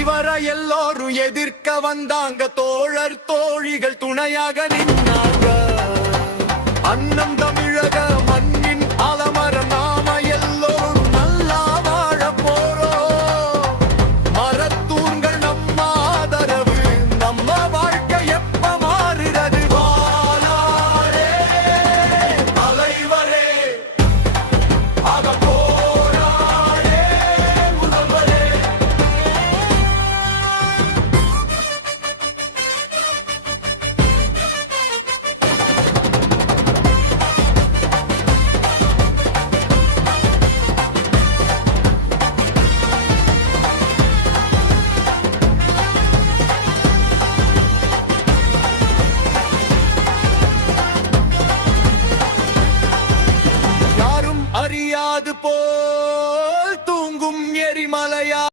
இவரை எல்லோரும் எதிர்க்க வந்தாங்க, தோழர் தோழிகள் துணையாக நின்னாங்க. அன்னம் தமிழக